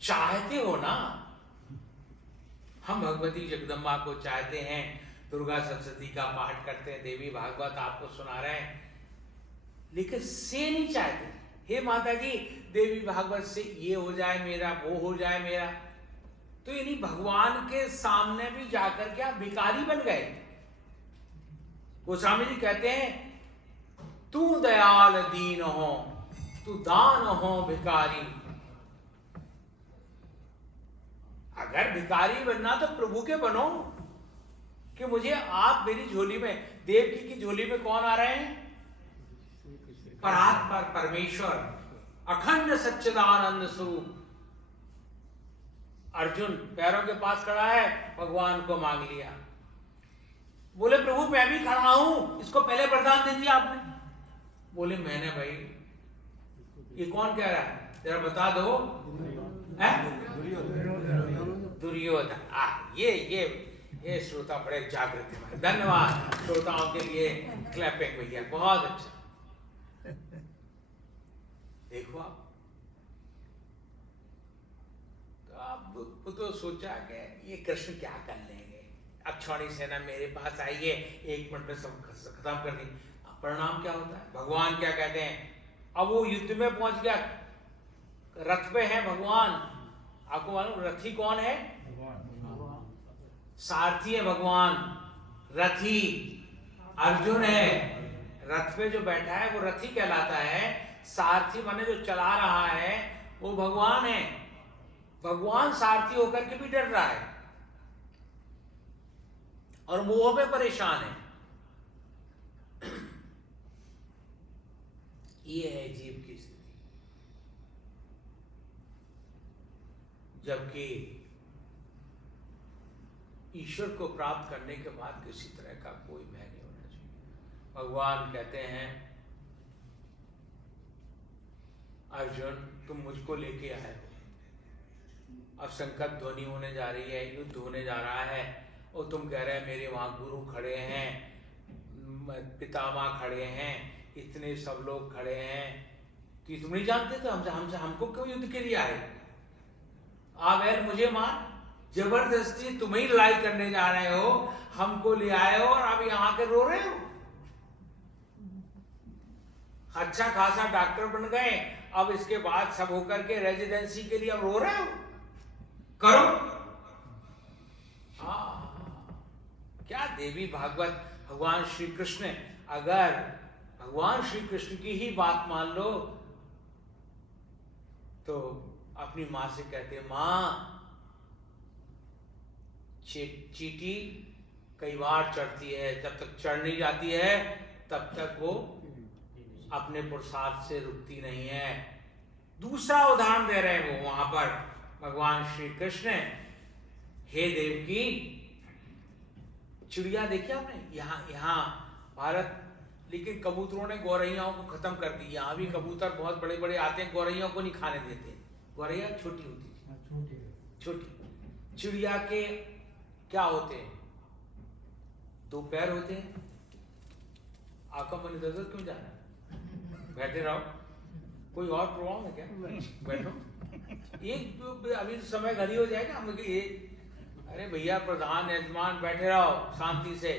चाहते हो ना, हम भगवती जगदम्बा को चाहते हैं, दुर्गा सप्तशती का पाठ करते हैं, देवी भागवत आपको सुना रहे हैं, लेकिन से नहीं चाहते हे माता जी देवी भागवत से ये हो जाए मेरा, वो हो जाए मेरा। तो यानी भगवान के सामने भी जाकर के आप भिखारी बन गए। गोस्वामी जी कहते हैं तू दयाल दीन हो, तू दान हो भिखारी। अगर भिखारी बनना तो प्रभु के बनो, कि मुझे आप मेरी झोली में, देवकी की झोली में कौन आ रहे हैं? परात्पर परमेश्वर, अखंड सच्चिदानंद स्वरूप। अर्जुन पैरों के पास खड़ा है, भगवान को मांग लिया। बोले प्रभु मैं भी खड़ा हूं, इसको पहले वरदान दे दिया आपने। बोले मैंने भाई, ये कौन कह रहा है जरा बता दो। दुर्योधन। ये श्रोता बड़े जागृत हैं। धन्यवाद श्रोताओं के लिए, क्लैपिंग भैया, बहुत अच्छा। देखो आप तो सोचा कि ये कृष्ण क्या कर लेंगे, अक्षौणी सेना मेरे पास आई है, 1 मिनट में सब खत्म कर दी। परिणाम क्या होता है? भगवान क्या कहते हैं? अब वो युद्ध में पहुंच गया, रथ पे है भगवान। आपको मालूम रथी कौन है? सारथी है भगवान, रथी अर्जुन है। रथ पे जो बैठा है वो रथी कहलाता है। सारथी माने जो चला रहा है वो भगवान है। भगवान सारथी होकर के भी डर रहा है और मोह में परेशान है। ये है जीव की स्थिति। जबकि ईश्वर को प्राप्त करने के बाद किसी तरह का कोई भय नहीं होना चाहिए। भगवान कहते हैं अर्जुन तुम मुझको लेके आए हो, अब संकट ध्वनि होने जा रही है, युद्ध होने जा रहा है, और तुम कह रहे हैं मेरे वहां गुरु खड़े हैं, पितामह खड़े हैं, इतने सब लोग खड़े हैं कि तुम नहीं जानते तो हमको क्यों युद्ध के लिए आए? आ मुझे मार, जबरदस्ती तुम ही लड़ाई करने जा रहे हो, हमको ले आए हो और अब यहाँ के रो रहे हो। अच्छा खासा डॉक्टर बन गए, अब इसके बाद सब होकर के रेजिडेंसी के लिए अब रो रहे हो। करो। क्या देवी भागवत, भगवान श्री कृष्ण, अगर भगवान श्री कृष्ण की ही बात मान लो तो अपनी मां से कहते मां चींटी कई बार चढ़ती है, जब तक चढ़ नहीं जाती है तब तक वो अपने पुरुषार्थ से रुकती नहीं है। दूसरा उदाहरण दे रहे हैं वो वहां पर भगवान श्री कृष्ण। हे देवकी, चिड़िया देखी आपने? यहाँ भारत, लेकिन कबूतरों ने गौरैयाओं को खत्म कर दी। यहाँ भी कबूतर बहुत बड़े बड़े आते हैं, गौरैयाओं को नहीं खाने देते। गौरैया छोटी होती थी, छोटी। चिड़िया के क्या होते हैं? 2 पैर होते हैं। आपका मन इधर क्यों जा रहा है? बैठे रहो, कोई और प्रॉब्लम है क्या? बैठो। ये अभी तो समय घड़ी हो जाएगा हम लोग ये, अरे भैया प्रधान यजमान बैठे रहो शांति से।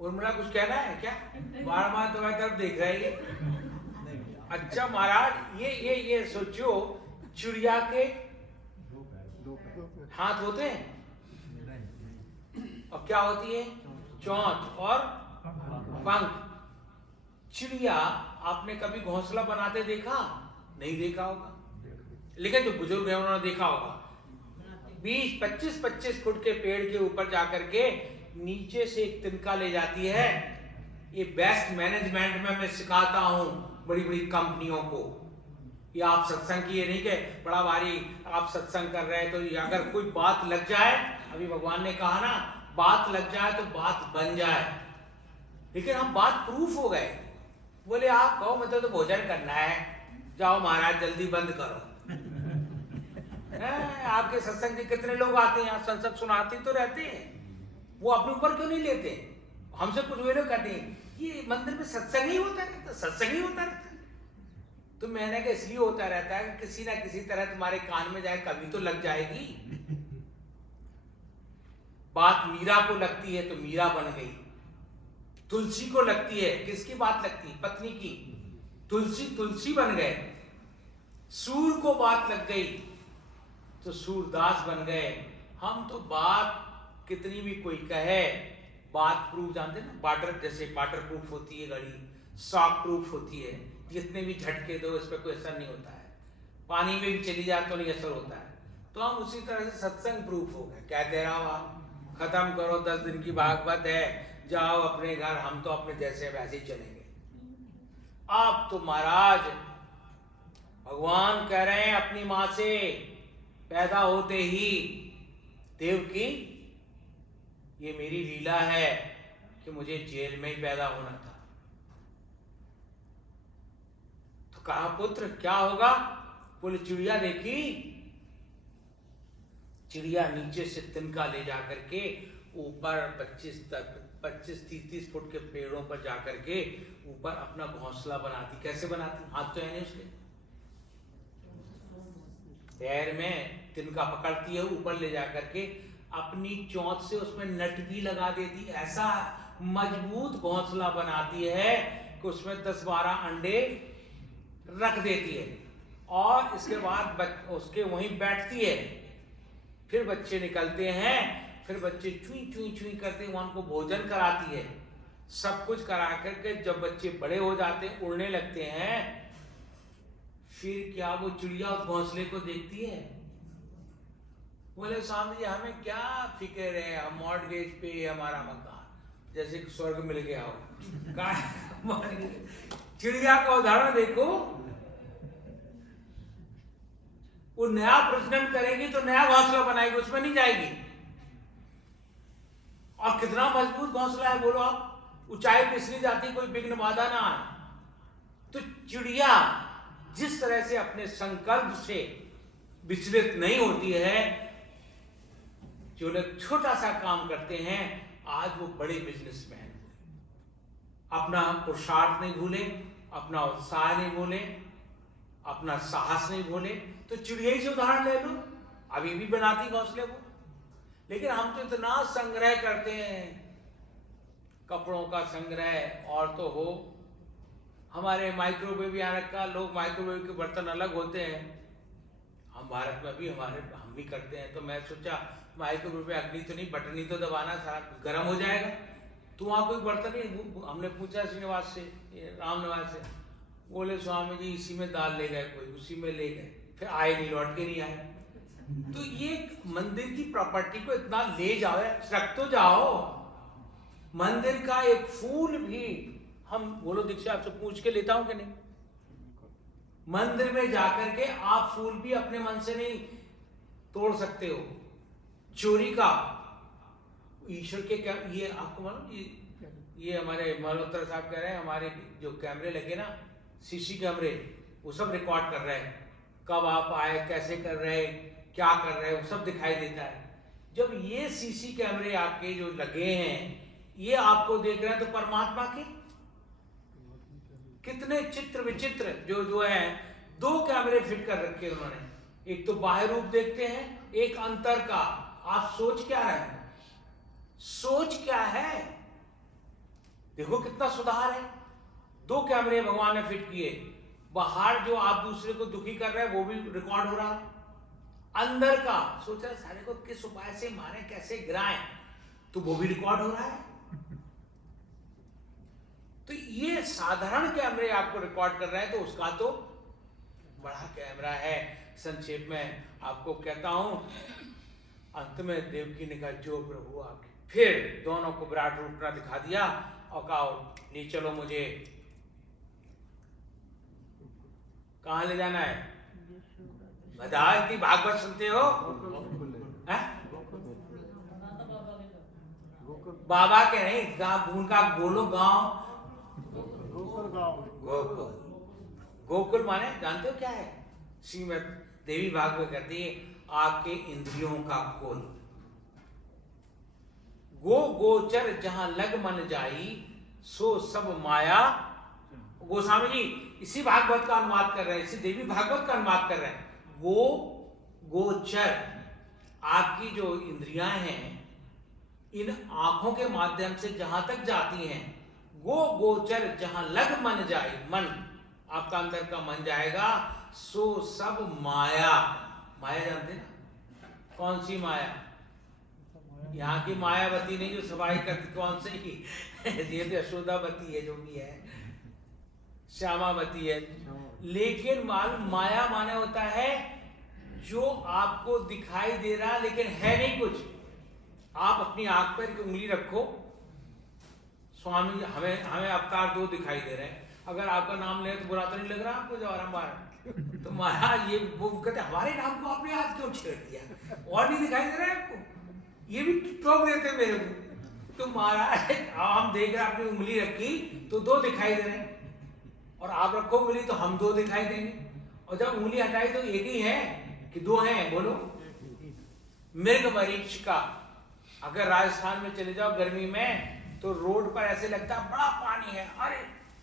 उर्मिला कुछ कहना है क्या? बार तुम्हारी तरफ देख रही है। अच्छा महाराज, ये सोचो, चिड़िया के 2 पैर हाथ होते हैं और क्या होती है? चोंच और पंख। चिड़िया आपने कभी घोंसला बनाते देखा? नहीं देखा होगा, लेकिन जो बुजुर्ग है उन्होंने देखा होगा। 20-25 फुट के पेड़ के ऊपर जाकर के नीचे से एक तिनका ले जाती है। ये बेस्ट मैनेजमेंट में मैं सिखाता हूं बड़ी बड़ी कंपनियों को। ये आप सत्संग की, ये नहीं कि बड़ा भारी आप सत्संग कर रहे हैं तो ये अगर कोई बात लग जाए, अभी भगवान ने कहा ना बात लग जाए तो बात बन जाए, लेकिन हम बात प्रूफ हो गए। बोले आप कहो मतलब तो भोजन करना है, जाओ महाराज जल्दी बंद करो। आपके सत्संग के कितने लोग आते हैं, सत्संग सुनाते तो रहते हैं, वो अपने ऊपर क्यों नहीं लेते? हमसे कुछ वे लोग कहते हैं ये मंदिर में सत्संग ही होता रहता, सत्संग ही होता रहता। तो मैंने कहा इसलिए होता रहता है कि किसी ना किसी तरह तुम्हारे कान में जाए, कभी तो लग जाएगी। बात मीरा को लगती है तो मीरा बन गई, तुलसी को लगती है, किसकी बात लगती है? पत्नी की। तुलसी तुलसी बन गए। सूर को बात लग गई तो सूरदास बन गए। हम तो बात कितनी भी कोई कहे, बात प्रूफ जानते ना, वाटर जैसे वाटर प्रूफ होती है घड़ी, शॉक प्रूफ होती है, जितने भी झटके दो इस पर कोई असर नहीं होता है, पानी में भी चली जाए तो नहीं असर होता है। तो हम उसी तरह से सत्संग प्रूफ हो गए। क्या कह रहा हूँ आप, खत्म करो 10 दिन की भागवत है, जाओ अपने घर, हम तो अपने जैसे वैसे ही चलेंगे। आप तो महाराज भगवान कह रहे हैं अपनी मां से पैदा होते ही, देवकी ये मेरी लीला है कि मुझे जेल में ही पैदा होना था। तो कहा पुत्र क्या होगा? बोले चिड़िया देखी, चिड़िया नीचे से तिनका ले जाकर के ऊपर 25-30 फुट के पेड़ों पर जाकर के ऊपर अपना घोंसला बनाती। कैसे बनाती? हाथ तो है नहीं उसके, पैर में तिनका पकड़ती है, ऊपर ले जाकर के अपनी चोंच से उसमें नट भी लगा देती। ऐसा मजबूत घोंसला बनाती है कि उसमें 10-12 अंडे रख देती है और इसके बाद उसके वहीं बैठती है। फिर बच्चे निकलते हैं, फिर बच्चे चुई चुई चुई करते हैं, उनको भोजन कराती है, सब कुछ करा करके जब बच्चे बड़े हो जाते हैं, उड़ने लगते हैं, फिर क्या वो चिड़िया उस घोंसले को देखती है? बोले स्वामी जी हमें क्या फिक्र है, हम मॉर्गेज पे हमारा मकान, जैसे कि स्वर्ग मिल गया हो। चिड़िया का उदाहरण देखो, वो नया प्रजनन करेगी तो नया घोंसला बनाएगी, उसमें नहीं जाएगी। और कितना मजबूत घोंसला है बोलो आप, ऊंचाई पे इसलिए जाती कोई विघ्न बाधा ना आए। तो चिड़िया जिस तरह से अपने संकल्प से विचलित नहीं होती है, जो लोग छोटा सा काम करते हैं आज वो बड़े बिजनेसमैन, अपना पुरुषार्थ नहीं भूले, अपना उत्साह नहीं भूले, अपना साहस नहीं भूले। तो चिड़िया से उदाहरण ले लो, अभी भी बनाती घोंसले को। लेकिन हम तो इतना संग्रह करते हैं, कपड़ों का संग्रह और तो हो, हमारे माइक्रोवेव यहाँ रखा, लोग माइक्रोवेव के बर्तन अलग होते हैं, हम भारत में भी हम भी करते हैं। तो मैं सोचा माइक्रोवेव में अग्नि तो नहीं, बटन ही तो दबाना, सारा गर्म हो जाएगा। तो वहाँ कोई बर्तन नहीं, हमने पूछा श्रीनिवास से, रामनिवास से, बोले स्वामी जी इसी में दाल ले गए कोई, उसी में ले गए, फिर आए नहीं, लौट के नहीं आए। तो ये मंदिर की प्रॉपर्टी को इतना ले जाओ, रख तो जाओ। मंदिर का एक फूल भी हम, बोलो दीक्षा आपसे पूछ के लेता हूं कि नहीं, मंदिर में जाकर के आप फूल भी अपने मन से नहीं तोड़ सकते हो। चोरी का ईश्वर के क्या, ये आपको मालूम, ये हमारे मल्होत्रा साहब कह रहे हैं, हमारे जो कैमरे लगे ना, सीसी कैमरे, वो सब रिकॉर्ड कर रहे हैं, कब आप आए, कैसे कर रहे हैं, क्या कर रहे हैं, वो सब दिखाई देता है। जब ये सीसी कैमरे आपके जो लगे हैं, ये आपको देख रहे हैं, तो परमात्मा के कितने चित्र विचित्र जो है, 2 कैमरे फिट कर रखे उन्होंने, एक तो बाह्य रूप देखते हैं, एक अंतर का। आप सोच क्या रहे हैं, सोच क्या है, देखो कितना सुधार है। 2 कैमरे भगवान ने फिट किए, बाहर जो आप दूसरे को दुखी कर रहे हैं वो भी रिकॉर्ड हो रहा है, अंदर का सोच रहे सारे को किस उपाय से मारे, कैसे गिराएं, तो वो भी रिकॉर्ड हो रहा है। तो ये साधारण कैमरे आपको रिकॉर्ड कर रहे हैं, तो उसका तो बड़ा कैमरा है। संक्षेप में आपको कहता हूं, अंत में देवकी ने कहा जो प्रभु आपके, फिर दोनों को विराट रूप में दिखा दिया और कहा ले चलो, मुझे कहां ले जाना है? बताओ, भागवत सुनते हो? बाबा के नहीं, गांव उनका बोलो, गांव गोकुल। गोकुल माने जानते हो क्या है? श्रीमद देवी भागवत कहती है आपके इंद्रियों का कुल। गो गोचर जहां लग मन जाई, सो सब माया। गोस्वामी जी इसी भागवत का अनुवाद कर रहे हैं, इसी देवी भागवत का अनुवाद कर रहे हैं। गोचर, आपकी जो इंद्रियां हैं इन आंखों के माध्यम से जहां तक जाती हैं, गोचर, जहां लग मन जाए, मन आपका अंदर का मन जाएगा, सो सब माया। माया जानते ना, कौन सी माया? यहाँ की मायावती नहीं जो सफाई करती, कौन सी? ये तो यशोदावती है, जो भी है श्यामावती है। लेकिन माया माने होता है जो आपको दिखाई दे रहा लेकिन है नहीं कुछ। आप अपनी आंख पर एक उंगली रखो, स्वामी हमें अवतार 2 दिखाई दे रहे हैं, अगर आपका नाम ले तो बुरा तो नहीं लग रहा आपको जो आरंभ? तो माया ये वो कहते हमारे नाम को आपने आज क्यों छेड़ दिया, और नहीं दिखाई दे रहा है आपको? ये भी टोक देते मेरे को। तो महाराज हम देख रहे अपनी उंगली रखी तो 2 दिखाई दे रहे हैं, और आप रखो उंगली तो हम 2 दिखाई देंगे, और जब उंगली हटाई तो एक ही है कि 2 हैं? बोलो। मृगमरीचिका, अगर राजस्थान में चले जाओ गर्मी में तो रोड पर ऐसे लगता है बड़ा पानी है, अरे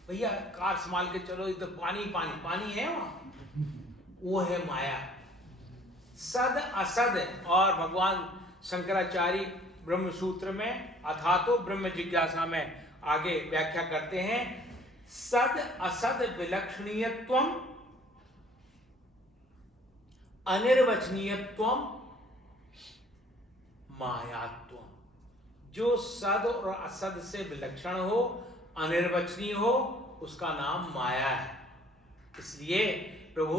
भैया कार संभाल के चलो, इधर पानी पानी पानी है वहां, वो है माया। सद असद, और भगवान शंकराचार्य ब्रह्म सूत्र में अथातो ब्रह्म जिज्ञासा में आगे व्याख्या करते हैं, सद असद विलक्षणीयत्वम अनिर्वचनीयत्वम मायात्वम। जो सद और असद से विलक्षण हो, अनिर्वचनीय हो, उसका नाम माया है। इसलिए प्रभु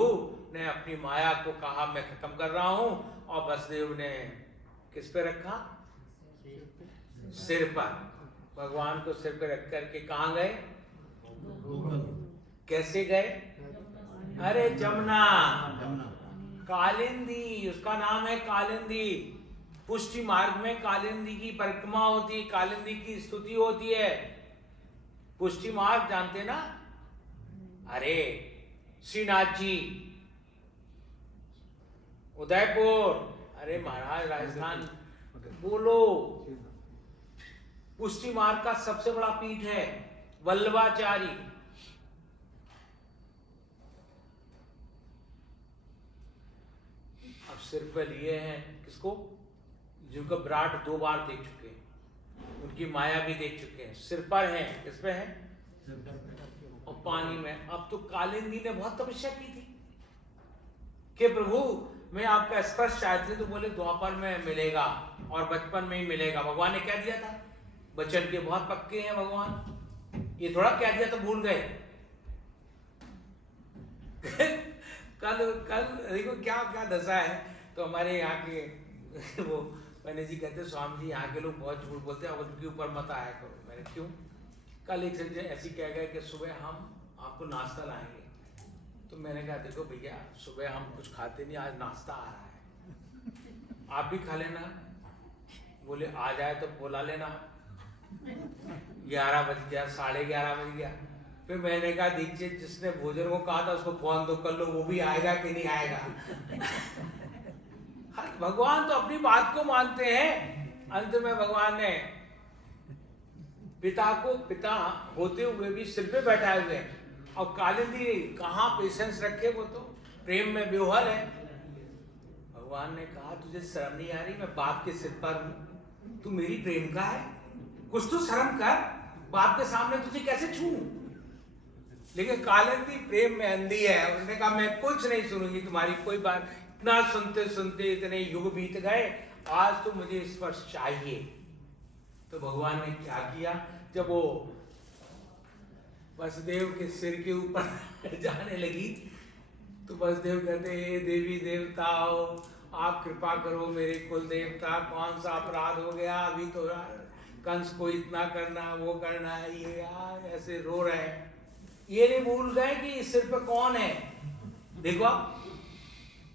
ने अपनी माया को कहा मैं खत्म कर रहा हूं, और वसुदेव ने किस पे रखा? सिर पर। भगवान को सिर पर रख करके कहां गए? कैसे गए? अरे जमुना, कालिंदी, उसका नाम है कालिंदी। पुष्टि मार्ग में कालिंदी की परिक्रमा होती है, कालिंदी की स्तुति होती है। पुष्टि मार्ग जानते ना? अरे श्रीनाथ जी, उदयपुर, अरे महाराज राजस्थान, बोलो। पुष्टि मार्ग का सबसे बड़ा पीठ है वल्लभाचारी। अब सिर पर लिए हैं किसको? जिनको विराट 2 बार देख चुके हैं, उनकी माया भी देख चुके हैं, सिर पर है। किस पे है? और पानी में। अब तो कालिंदी ने बहुत तपस्या की थी कि प्रभु मैं आपका स्पर्श चाहती, तो बोले द्वापर में मिलेगा और बचपन में ही मिलेगा। भगवान ने क्या दिया था? बचन के बहुत पक्के हैं भगवान, ये थोड़ा क्या दिया तो भूल गए। कल देखो क्या क्या दशा है। तो हमारे यहाँ के वो मैंने जी कहते स्वामी जी यहाँ के लोग बहुत झूठ बोलते हैं, उनके ऊपर मत आया करो। मैंने क्यों? कल एक संजय ऐसी कह गए कि सुबह हम आपको नाश्ता लाएंगे। तो मैंने कहा देखो भैया सुबह हम कुछ खाते नहीं, आज नाश्ता आ रहा है, आप भी खा लेना। बोले आ जाए तो बोला लेना। 11 बज गया, 11:30 बज गया। फिर मैंने कहा दीक्षित जिसने भोजन को कहा था उसको फोन तो कर लो, वो भी आएगा कि नहीं आएगा। भगवान तो अपनी बात को मानते हैं। अंत में भगवान ने पिता को पिता होते हुए भी सिर पे बैठाए हुए हैं, और कालिंदी कहाँ पेशेंस रखे, वो तो प्रेम में बेवहल है। भगवान ने कहा तुझे शर्म नहीं आ रही? मैं बाप के सिर पर हूं, तू मेरी प्रेम का है, कुछ तो शर्म कर, बाप के सामने तुझे कैसे छू? लेकिन कालिंदी प्रेम में अंधी है। उसने कहा मैं कुछ नहीं सुनूंगी तुम्हारी कोई बात। इतना सुनते सुनते इतने युग बीत गए, आज तो मुझे स्पर्श चाहिए। तो भगवान ने क्या किया? जब वो वसुदेव के सिर के ऊपर जाने लगी तो वसुदेव कहते हे देवी देवताओं आप कृपा करो, मेरे कुल देवता कौन सा अपराध हो गया? अभी तो कंस को इतना करना, वो करना है, ये यार ऐसे रो रहे हैं। ये नहीं भूल गए कि इस सिर पर कौन है। देखो आप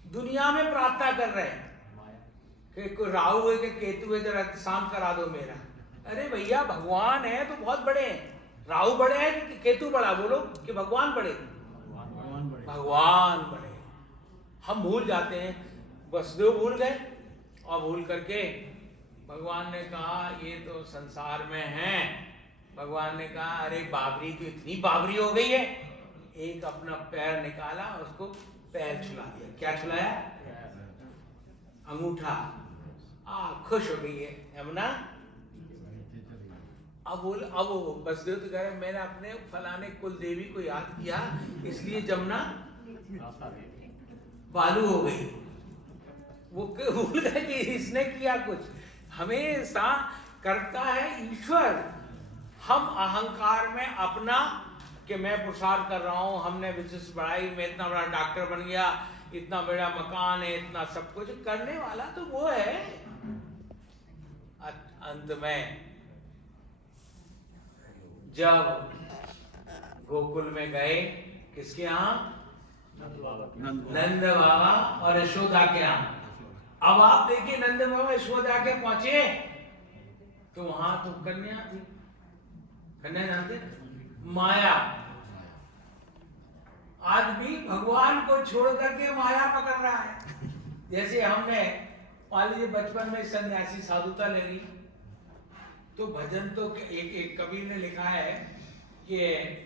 दुनिया में प्रार्थना कर रहे हैं कि कोई राहु है कि केतु है, जरा शांत करा दो मेरा। अरे भैया भगवान है तो बहुत बड़े हैं। राहु बड़े हैं कि केतु बड़ा? बोलो कि भगवान बड़े? भगवान बड़े। हम भूल जाते हैं, वसुदेव भूल गए, और भूल करके भगवान ने कहा ये तो संसार में है। भगवान ने कहा अरे बाबरी तो इतनी बाबरी हो गई है, एक अपना पैर निकाला, उसको पैर छुला दिया। क्या छुलाया? अंगूठा। खुश हो गई है यमुना। अब वो बसदेव तो कह रहे मैंने अपने फलाने कुल देवी को याद किया, इसलिए जमुना बालू हो गई। वो भूल गए कि इसने किया कुछ। हमेशा करता है ईश्वर। हम अहंकार में अपना कि मैं पुरुषार्थ कर रहा हूं, हमने विशिष्ट बढ़ाई, मैं इतना बड़ा डॉक्टर बन गया, इतना बड़ा मकान है, इतना सब कुछ करने वाला तो वो है। अंत में जब गोकुल में गए, किसके यहाँ? नंद बाबा और यशोदा के यहाँ। अब आप देखिए, नंद बाबा यशोदा के पहुंचे तो वहां तो कन्या थी। कन्या जानते? माया। आज भी भगवान को छोड़ करके माया पकड़ रहा है। जैसे हमने मान लीजिए बचपन में सन्यासी साधुता ले ली, तो भजन तो एक कवि ने लिखा है कि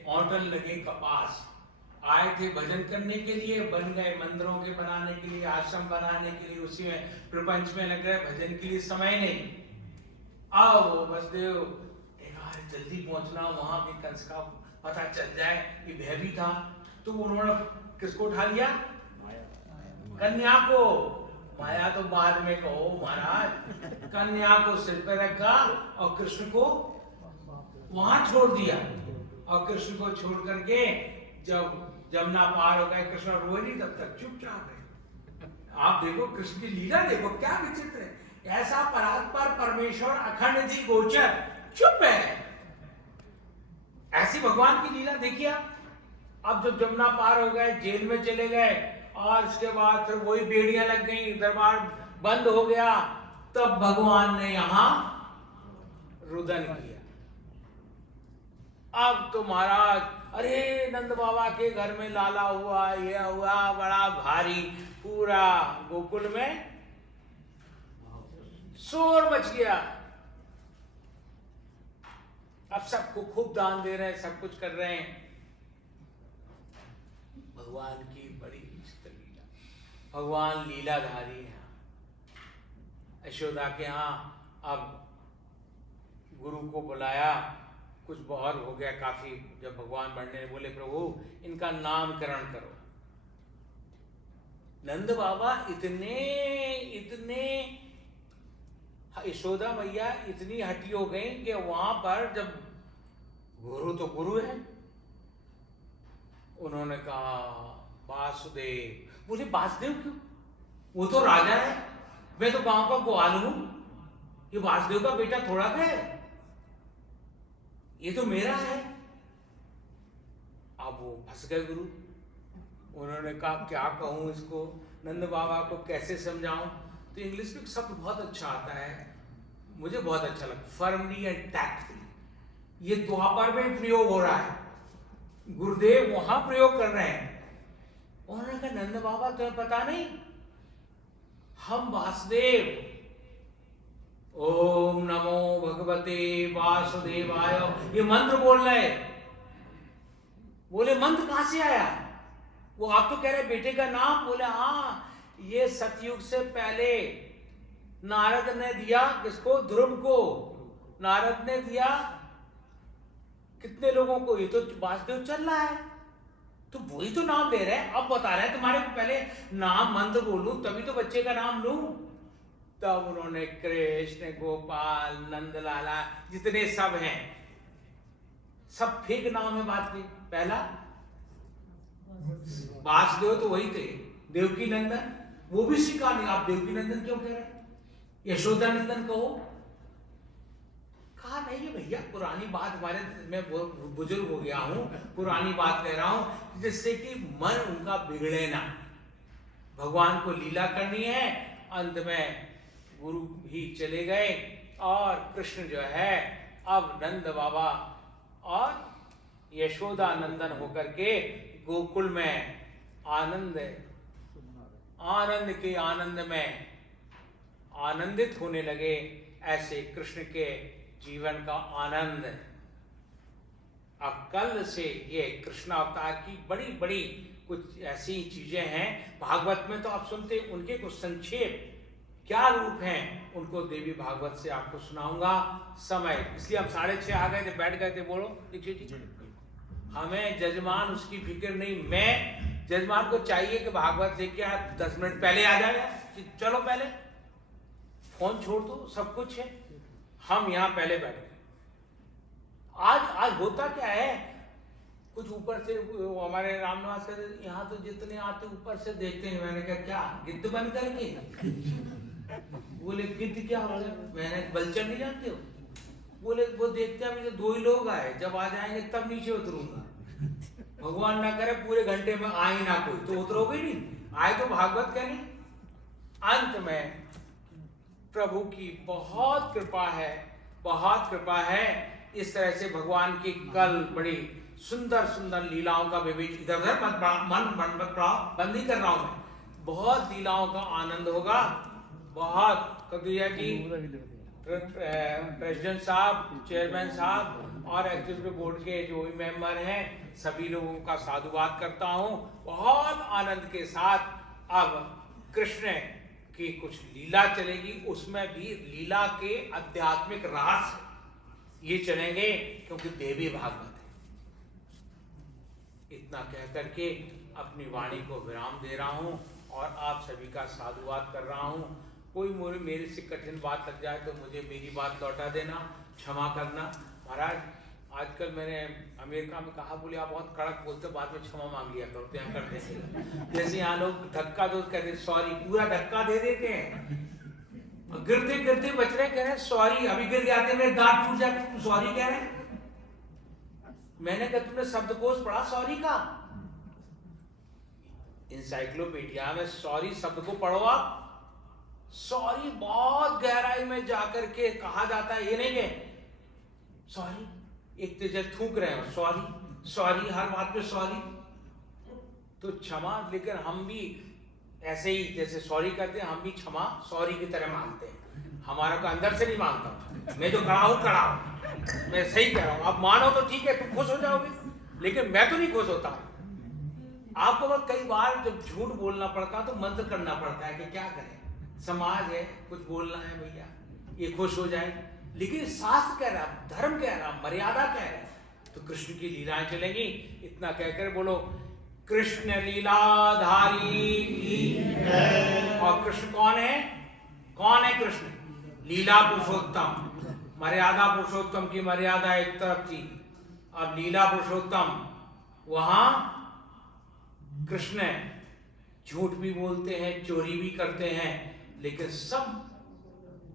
औटल लगे कपास। आए थे भजन करने के लिए, बन गए मंदिरों के बनाने के लिए, आश्रम बनाने के लिए, उसी में प्रपंच में लग गए, भजन के लिए समय नहीं। आओ बसदेव जल्दी पहुंचना, वहां भी कंस का पता चल जाए कि भय भी था। तो उन्होंने किसको उठा लिया? कन्या को। माया तो बाद में कहो महाराज। कन्या को सिर पे रखा और कृष्ण को वहां छोड़ दिया। और कृष्ण को छोड़ करके जब जमुना पार हो गए, कृष्ण रोए नहीं तब तक, चुपचाप है। आप देखो कृष्ण की लीला, देखो क्या विचित्र है। ऐसा परात्पर परमेश्वर अखंड जी गोचर चुप है। ऐसी भगवान की लीला देखिए आप। अब जब जमुना पार हो गए, जेल में चले गए, और उसके बाद फिर वही बेड़ियां लग गई, दरबार बंद हो गया, तब भगवान ने यहां रुदन किया। अब तो महाराज, अरे नंद बाबा के घर में लाला हुआ, ये हुआ, बड़ा भारी, पूरा गोकुल में शोर मच गया। अब सबको खूब दान दे रहे हैं, सब कुछ कर रहे हैं। भगवान की बड़ी विचित्र लीला। भगवान लीलाधारी है। यशोदा के यहाँ अब गुरु को बुलाया, कुछ बहर हो गया काफी। जब भगवान बढ़ने बोले प्रभु इनका नामकरण करो। नंद बाबा इतने यशोदा मैया इतनी हटी हो गई कि वहां पर जब गुरु तो गुरु है, उन्होंने कहा वासुदेव। बोले वासुदेव क्यों? वो तो राजा है, मैं तो गांव का ग्वाल हूं, ये वासुदेव का बेटा थोड़ा है, ये तो मेरा है। अब वो फंस गए गुरु। उन्होंने कहा क्या कहूं इसको, नंद बाबा को कैसे समझाऊं। तो इंग्लिश में शब्द बहुत अच्छा आता है, मुझे बहुत अच्छा लगा, फर्मली एंड टैक्टफुली। ये द्वापर में प्रयोग हो रहा है, गुरुदेव वहां प्रयोग कर रहे हैं। उन्होंने कहा नंद बाबा तुम्हें पता नहीं, हम वासुदेव, ओम नमो भगवते वासुदेवाय, ये मंत्र बोल रहे। बोले मंत्र कहां से आया? वो आप तो कह रहे बेटे का नाम। बोले हाँ, ये सतयुग से पहले नारद ने दिया, किसको? ध्रुव को। नारद ने दिया कितने लोगों को, ये तो वासुदेव चल रहा है, तो वही तो नाम दे रहे हैं। अब बता रहे हैं तुम्हारे को पहले नाम मंत्र बोलूं तभी तो बच्चे का नाम लूं। तब उन्होंने कृष्ण, गोपाल, नंदलाला, जितने सब हैं, सब फेक नाम है बात की। पहला वासुदेव तो वही थे, देवकी नंदन, वो भी स्वीकार नहीं। आप देवकी नंदन क्यों कह रहे हैं? यशोदा नंदन कहो। कहा नहीं भैया पुरानी बात, हमारे मैं बुजुर्ग हो गया हूं, पुरानी बात कह रहा हूं जिससे कि मन उनका बिगड़े ना। भगवान को लीला करनी है। अंत में गुरु भी चले गए और कृष्ण जो है अब नंद बाबा और यशोदा नंदन होकर के गोकुल में आनंद के आनंद में आनंदित होने लगे। ऐसे कृष्ण के जीवन का आनंद अब कल से ये कृष्ण अवतार की बड़ी बड़ी कुछ ऐसी चीजें हैं भागवत में, तो आप सुनते उनके कुछ संक्षेप क्या रूप हैं, उनको देवी भागवत से आपको सुनाऊंगा। समय इसलिए हम 6:30 आ गए थे, बैठ गए थे। बोलो दीक्षित जी। हमें जजमान उसकी फिक्र नहीं, मैं जजमान को चाहिए कि भागवत लेके आ 10 मिनट पहले आ जाए, चलो पहले फोन छोड़ दो, सब कुछ है, हम यहाँ पहले बैठ गए। आज होता क्या है, कुछ ऊपर से हमारे रामनिवास का यहाँ तो जितने आते ऊपर से देखते हैं। मैंने कहा क्या गिद्ध बंद करके? बोले गिद्ध क्या हो गया? मैंने बलचर नहीं जानते हो? बोले वो देखते हैं मुझे 2 ही लोग आए, जब आ जाएंगे तब नीचे उतरूंगा। भगवान ना करे पूरे घंटे में आए ना कोई, तो उतरोगे नहीं, आए तो भागवत का नहीं। अंत में प्रभु की बहुत कृपा है, बहुत कृपा है। इस तरह से भगवान की कल बड़ी सुंदर सुंदर लीलाओं का विवेक, इधर उधर मन बंद नहीं कर रहा हूं मैं, बहुत लीलाओं का आनंद होगा। बहुत कदरिया जी, प्रेसिडेंट साहब, चेयरमैन साहब और एग्जीक्यूटिव बोर्ड के जो भी मेंबर हैं, सभी लोगों का साधुवाद करता हूं बहुत आनंद के साथ। अब कृष्ण की कुछ लीला चलेगी, उसमें भी लीला के आध्यात्मिक रास ये चलेंगे, क्योंकि देवी भागवत है। इतना कह करके अपनी वाणी को विराम दे रहा हूं और आप सभी का साधुवाद कर रहा हूं। कोई मेरे से कठिन बात लग जाए तो मुझे मेरी बात लौटा देना, क्षमा करना। महाराज आजकल मैंने अमेरिका में कहा, बोले आप बहुत कड़क बोलते, बाद में क्षमा मांग लिया करो, यहाँ कर देते। जैसे यहाँ लोग धक्का दो कहते सॉरी, पूरा धक्का दे देते हैं, गिरते गिरते बच रहे कह रहे सॉरी, अभी गिर जाते मेरे दांत टूट जाते, तुम सॉरी कह रहे। मैंने कहा तुमने शब्दकोश पढ़ा सॉरी का? इंसाइक्लोपीडिया में सॉरी शब्द को पढ़ो आप। सॉरी बहुत गहराई में जाकर के कहा जाता है, ये नहीं है सॉरी एक तेज थूक रहे हो सॉरी सॉरी, हर बात पे सॉरी। तो क्षमा, लेकिन हम भी ऐसे ही जैसे सॉरी करते हैं, हम भी क्षमा सॉरी की तरह मांगते हैं। हमारा को अंदर से नहीं मांगता, मैं जो कड़ा हूं, मैं सही कह रहा हूं। आप मानो तो ठीक है, तुम खुश हो जाओगे, लेकिन मैं तो नहीं खुश होता। आपको बस कई बार जब झूठ बोलना पड़ता है तो मंत्र करना पड़ता है कि क्या करें, समाज है, कुछ बोलना है भैया, ये खुश हो जाए। लेकिन शास्त्र कह रहा, धर्म कह रहा, मर्यादा कह रहा, तो कृष्ण की लीलाएं चलेंगी। इतना कहकर बोलो कृष्ण लीलाधारी की। और कृष्ण कौन है? कौन है कृष्ण? लीला पुरुषोत्तम। मर्यादा पुरुषोत्तम की मर्यादा एक तरफ थी, अब लीला पुरुषोत्तम वहां कृष्ण है। झूठ भी बोलते हैं, चोरी भी करते हैं, लेकिन सब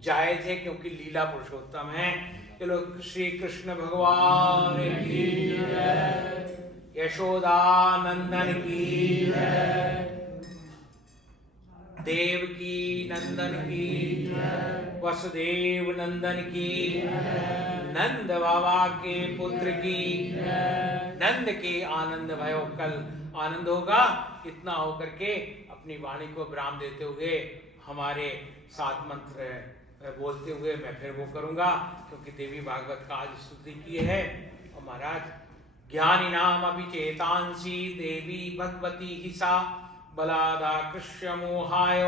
जायज है क्योंकि लीला पुरुषोत्तम है। चलो श्री कृष्ण भगवान की जय, यशोदा नंदन की जय, देवकी नंदन की जय, वसुदेव नंदन की जय, नंद बाबा के पुत्र की जय। नंद के आनंद भयो, कल आनंद होगा। इतना होकर के अपनी वाणी को विराम देते हुए हमारे 7 मंत्र बोलते हुए मैं फिर वो करूंगा, क्योंकि देवी भागवत का आज स्तुति की है। और महाराज ज्ञानी नाम अभिचेतांसी देवी भगवती हिसा बलादा कृष्ण मोहाय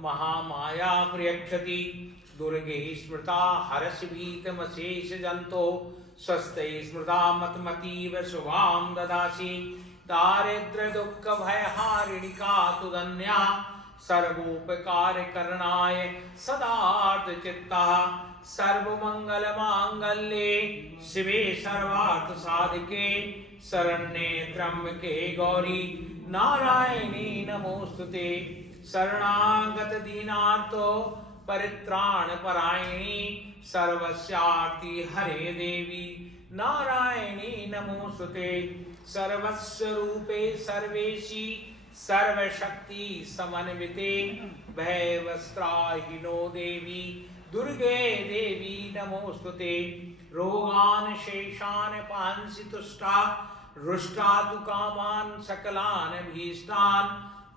महामाया प्रयक्षति दुर्गे स्मृता हर्ष भीतमशेष जंतो स्वस्थ स्मृता मतमतीव शुभाम ददासी दारिद्र दुख भय हारिणिका तुदन्या सर्वोपकार करणाय सदार्थ चित्ता सर्वमंगल मांगल्ये शिवे सर्वार्थ साधिके शरण्ये त्र्यंबके गौरी नारायणी नमोस्तुते। शरणागत दीनार्तो परित्राण परायणी सर्वस्यार्ति हरे देवी नारायणी नमोस्तुते। सर्वस्वरूपे सर्वेशी सर्वशक्ति समन्विते भयवस्त्राहिनो देवी दुर्गे देवी नमोस्तुते। रोगान शेषान पांसि तुष्टा रुष्टा तु कामान सकलान भीष्टान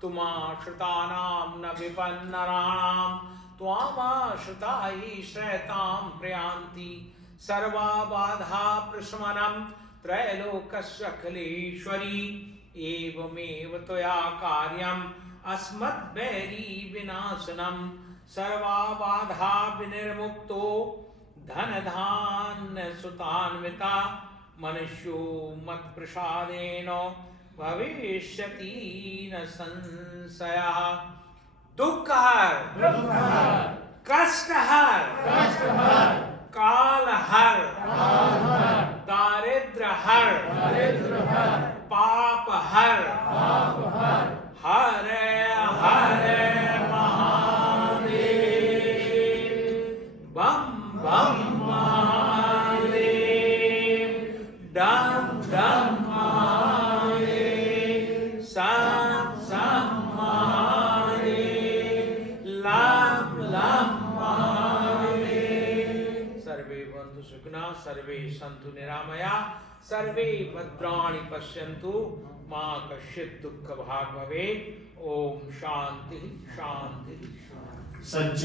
तुमाश्रितानां न विपन्नराणां त्वामाश्रिता हि श्रयतां प्रयान्ति। सर्वा बाधा प्रशमनं त्रैलोक्यस्य अखिलेश्वरी एवमेव त्वया कार्यम् अस्मद्वैरी विनाशनम् सर्वाबाधा विनिर्मुक्तो धनधान्य सुतान्विता मनुष्यो मत्प्रसादेन भविष्यति न संशयः। दुःखहर कष्टहर कालहर दारिद्र्यहर पापहर हरे हरे महादेव बम बम महादेव डम डम महादेव सम सम महादेव लम लम महादेव। सर्वे भवन्तु सुखिनः सर्वे सन्तु निरामया सर्वे भद्राणि पश्यन्तु मा कश्चित् दुःखभाग् भवेत्। ओम शांति शांति शांति।